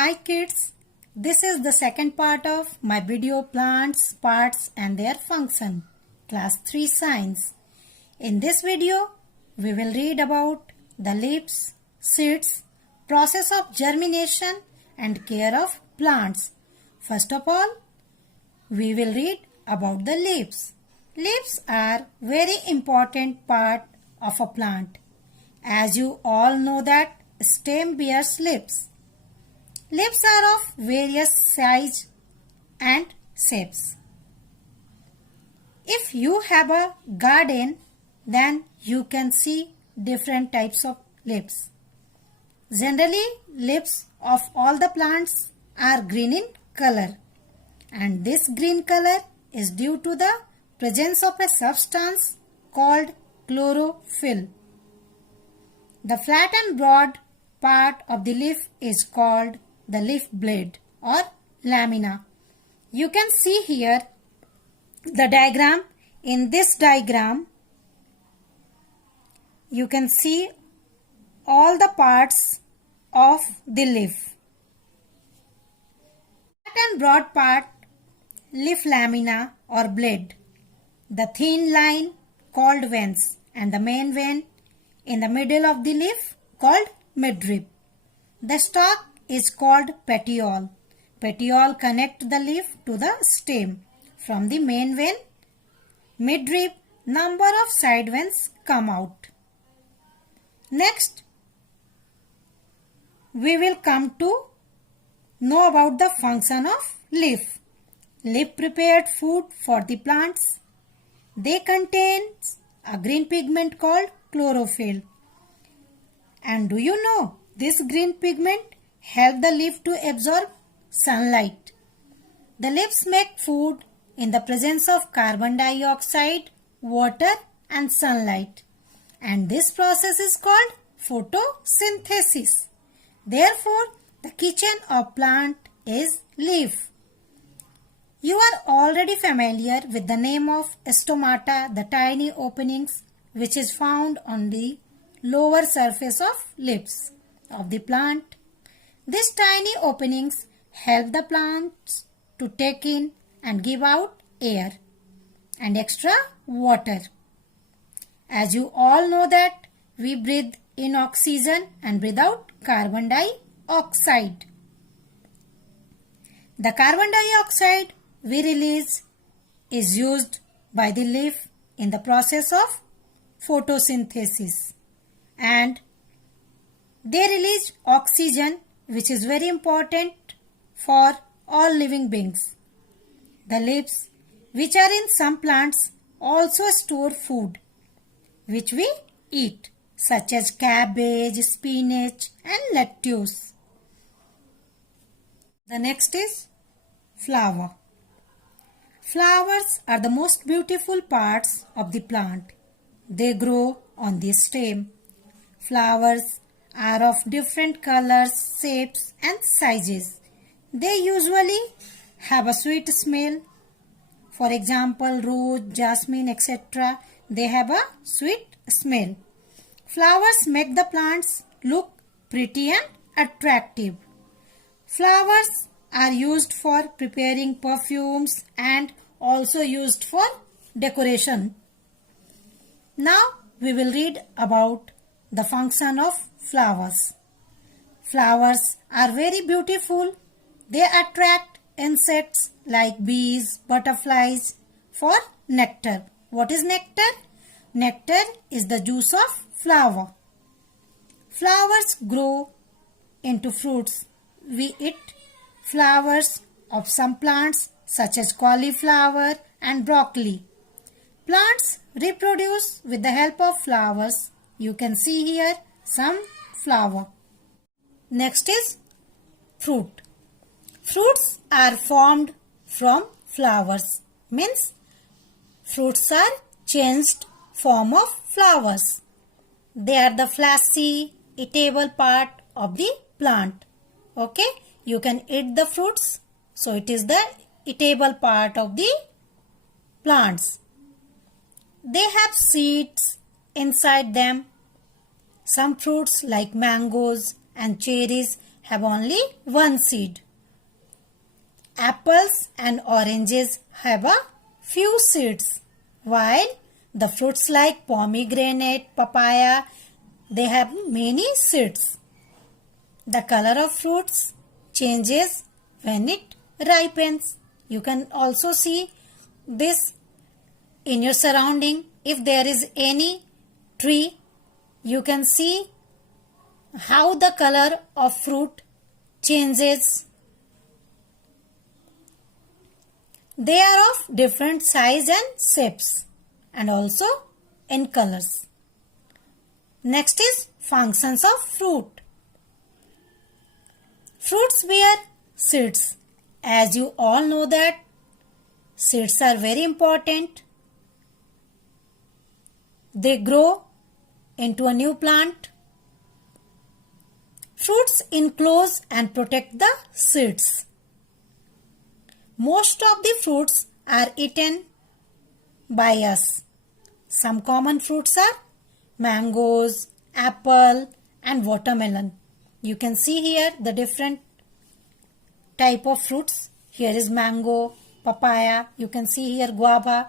Hi kids, this is the second part of my video plants, parts and their function, class 3 science. In this video, we will read about the leaves, seeds, process of germination and care of plants. First of all, we will read about the leaves. Leaves are very important part of a plant. As you all know that stem bears leaves. Leaves are of various size and shapes. If you have a garden, then you can see different types of leaves. Generally, leaves of all the plants are green in color, and this green color is due to the presence of a substance called chlorophyll. The flat and broad part of the leaf is called the leaf blade or lamina. You can see here the diagram. In this diagram, you can see all the parts of the leaf. Flat and broad part, leaf lamina or blade. The thin line called veins and the main vein in the middle of the leaf called midrib. The stalk is called petiole. Petiole connect the leaf to the stem. From the main vein, midrib, number of side veins come out. Next, we will come to know about the function of leaf. Leaf prepared food for the plants. They contain a green pigment called chlorophyll. And do you know this green pigment help the leaf to absorb sunlight? The leaves make food in the presence of carbon dioxide, water and sunlight. And this process is called photosynthesis. Therefore, the kitchen of plant is leaf. You are already familiar with the name of stomata, the tiny openings which is found on the lower surface of leaves of the plant. These tiny openings help the plants to take in and give out air and extra water. As you all know that we breathe in oxygen and breathe out carbon dioxide. The carbon dioxide we release is used by the leaf in the process of photosynthesis, and they release oxygen which is very important for all living beings. The leaves which are in some plants also store food which we eat, such as cabbage, spinach and lettuce. The next is flower. Flowers are the most beautiful parts of the plant. They grow on the stem. Flowers are of different colors, shapes and sizes. They usually have a sweet smell. For example, rose, jasmine, etc. They have a sweet smell. Flowers make the plants look pretty and attractive. Flowers are used for preparing perfumes and also used for decoration. Now we will read about the function of flowers. Flowers are very beautiful. They attract insects like bees, butterflies for nectar. What is nectar? Nectar is the juice of flower. Flowers grow into fruits. We eat flowers of some plants such as cauliflower and broccoli. Plants reproduce with the help of flowers. You can see here some flower. Next is fruit. Fruits are formed from flowers. Means fruits are changed form of flowers. They are the fleshy, eatable part of the plant. Okay, you can eat the fruits. So it is the eatable part of the plants. They have seeds inside them. Some fruits like mangoes and cherries have only one seed. Apples and oranges have a few seeds, while the fruits like pomegranate, papaya, they have many seeds. The color of fruits changes when it ripens. You can also see this in your surrounding. If there is any tree, you can see how the color of fruit changes. They are of different size and shapes and also in colors. Next is functions of fruit. Fruits bear seeds. As you all know that seeds are very important. They grow into a new plant. Fruits enclose and protect the seeds. Most of the fruits are eaten by us. Some common fruits are mangoes, apple and watermelon. You can see here the different type of fruits. Here is mango, papaya. You can see here guava.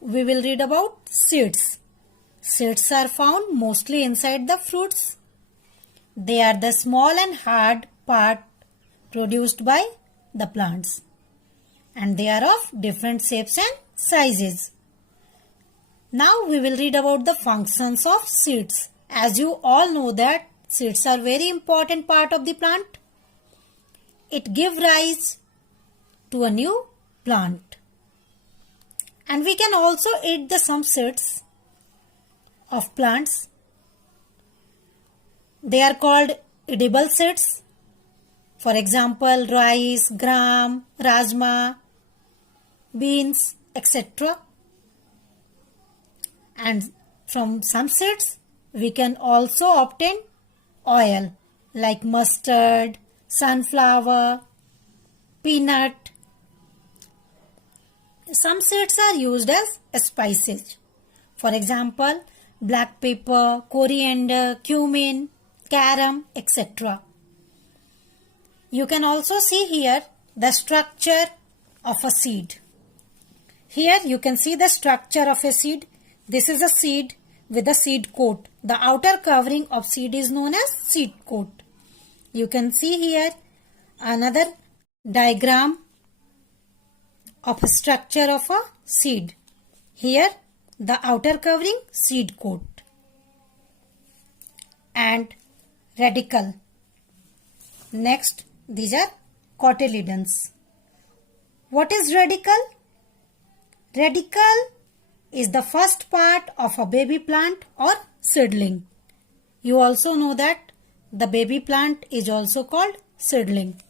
We will read about seeds. Seeds are found mostly inside the fruits. They are the small and hard part produced by the plants. And they are of different shapes and sizes. Now we will read about the functions of seeds. As you all know that seeds are very important part of the plant. It gives rise to a new plant. And we can also eat some seeds of plants. They are called edible seeds. For example, rice, gram, rajma, beans, etc. And from some seeds, we can also obtain oil like mustard, sunflower, peanut. Some seeds are used as spices. For example, black pepper, coriander, cumin, carom, etc. You can also see here the structure of a seed. Here you can see the structure of a seed. This is a seed with a seed coat. The outer covering of seed is known as seed coat. You can see here another diagram of a structure of a seed. Here the outer covering, seed coat, and radicle. Next, these are cotyledons. What is radicle? Radicle is the first part of a baby plant or seedling. You also know that the baby plant is also called seedling.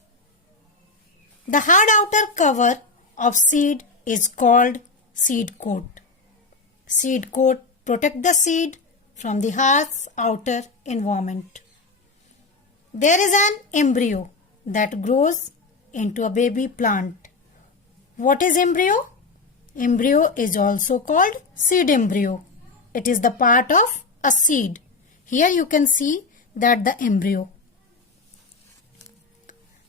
The hard outer cover of seed is called seed coat. Seed coat protects the seed from the harsh outer environment. There is an embryo that grows into a baby plant. What is embryo? Embryo is also called seed embryo. It is the part of a seed. Here you can see that the embryo.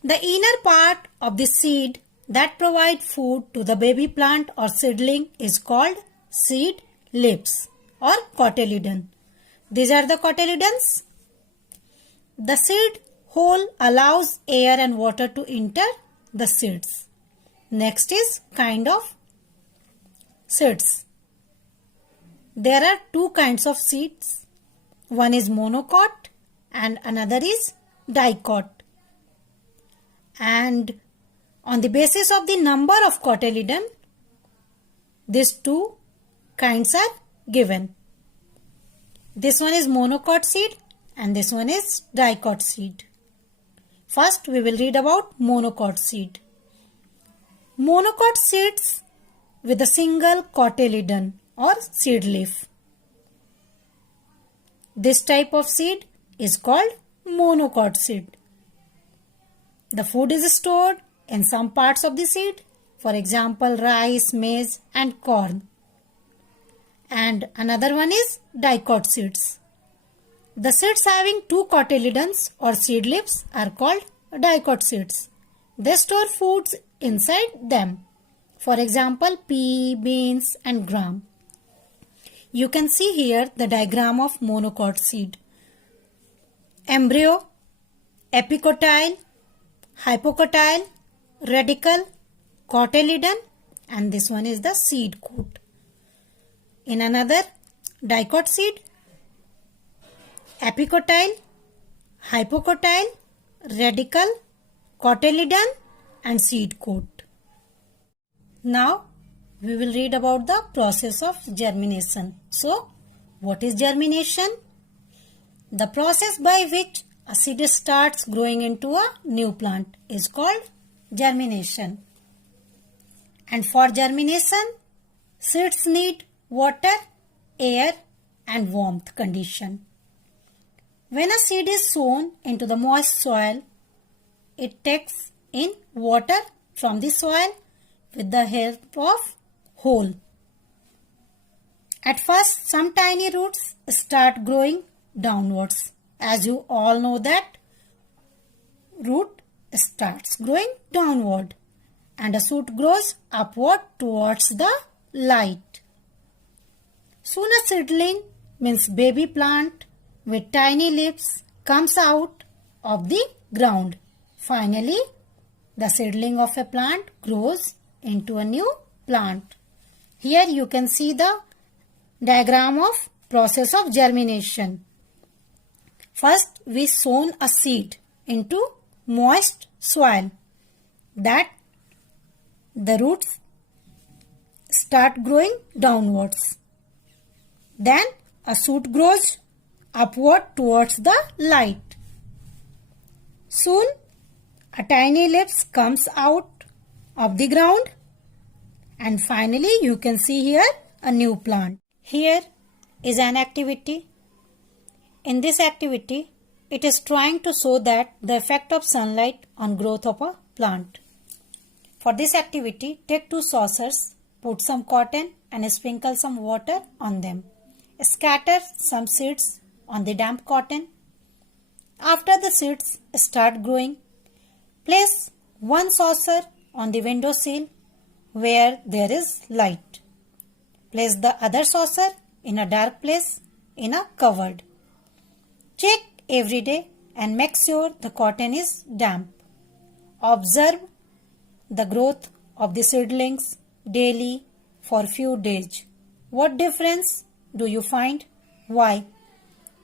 The inner part of the seed that provide food to the baby plant or seedling is called seed lips or cotyledon. These are the cotyledons. The seed hole allows air and water to enter the seeds. Next is kind of seeds. There are two kinds of seeds. One is monocot and another is dicot. And on the basis of the number of cotyledon, these two kinds are given. This one is monocot seed and this one is dicot seed. First we will read about monocot seed. Monocot seeds with a single cotyledon or seed leaf. This type of seed is called monocot seed. The food is stored in some parts of the seed, for example rice, maize and corn. And another one is dicot seeds. The seeds having two cotyledons or seed lips are called dicot seeds. They store foods inside them. For example, pea, beans and gram. You can see here the diagram of monocot seed. Embryo, epicotyle, hypocotyle, radicle, cotyledon, and this one is the seed coat. In another dicot seed, epicotyle, hypocotyle, radicle, cotyledon and seed coat. Now we will read about the process of germination. So, what is germination? The process by which a seed starts growing into a new plant is called germination. And for germination, seeds need water, air and warmth condition. When a seed is sown into the moist soil, it takes in water from the soil with the help of hole. At first, some tiny roots start growing downwards. As you all know that root starts growing downward and a shoot grows upward towards the light. Soon a seedling means baby plant with tiny leaves comes out of the ground. Finally, the seedling of a plant grows into a new plant. Here you can see the diagram of process of germination. First, we sown a seed into moist soil that the roots start growing downwards. Then a shoot grows upward towards the light. Soon a tiny leaf comes out of the ground and finally you can see here a new plant. Here is an activity. In this activity, it is trying to show that the effect of sunlight on growth of a plant. For this activity, take two saucers, put some cotton and sprinkle some water on them. Scatter some seeds on the damp cotton. After the seeds start growing, place one saucer on the windowsill where there is light. Place the other saucer in a dark place in a cupboard. Check every day and make sure the cotton is damp. Observe the growth of the seedlings daily for few days. What difference do you find? Why?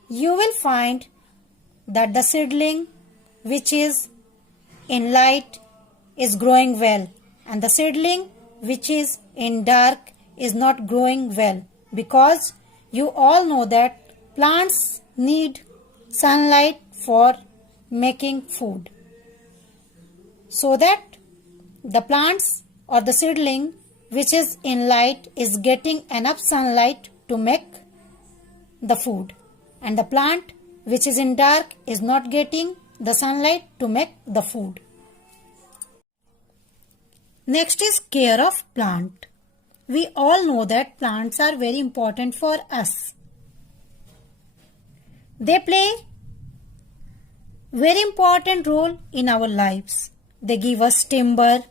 You will find that the seedling which is in light is growing well and the seedling which is in dark is not growing well, because you all know that plants need sunlight for making food, so that the plants or the seedling which is in light is getting enough sunlight to make the food, and the plant which is in dark is not getting the sunlight to make the food. Next is care of plant. We all know that plants are very important for us. They play very important role in our lives. They give us timber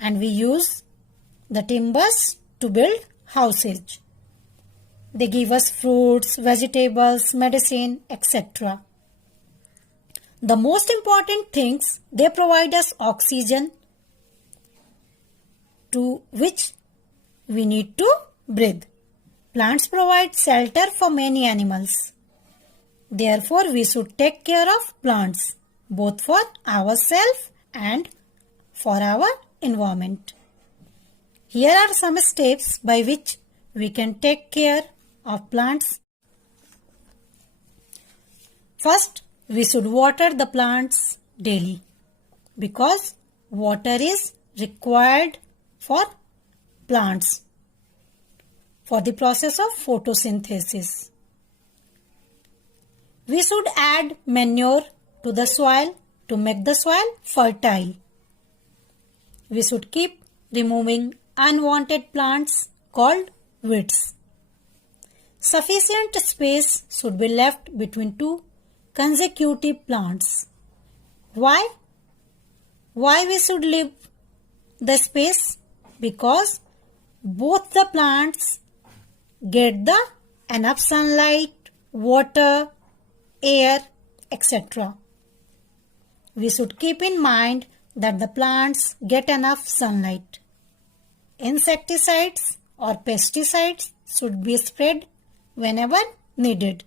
and we use the timbers to build houses. They give us fruits, vegetables, medicine, etc. The most important things, they provide us oxygen to which we need to breathe. Plants provide shelter for many animals. Therefore, we should take care of plants, both for ourselves and for our environment. Here are some steps by which we can take care of plants. First, we should water the plants daily, because water is required for plants for the process of photosynthesis. We should add manure to the soil to make the soil fertile. We should keep removing unwanted plants called weeds. Sufficient space should be left between two consecutive plants. Why? Why we should leave the space? Because both the plants get the enough sunlight, water, air, etc. We should keep in mind that the plants get enough sunlight. Insecticides or pesticides should be spread whenever needed.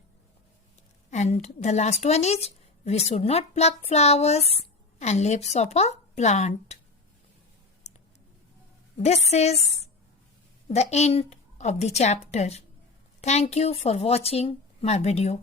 And the last one is, we should not pluck flowers and leaves of a plant. This is the end of the chapter. Thank you for watching my video.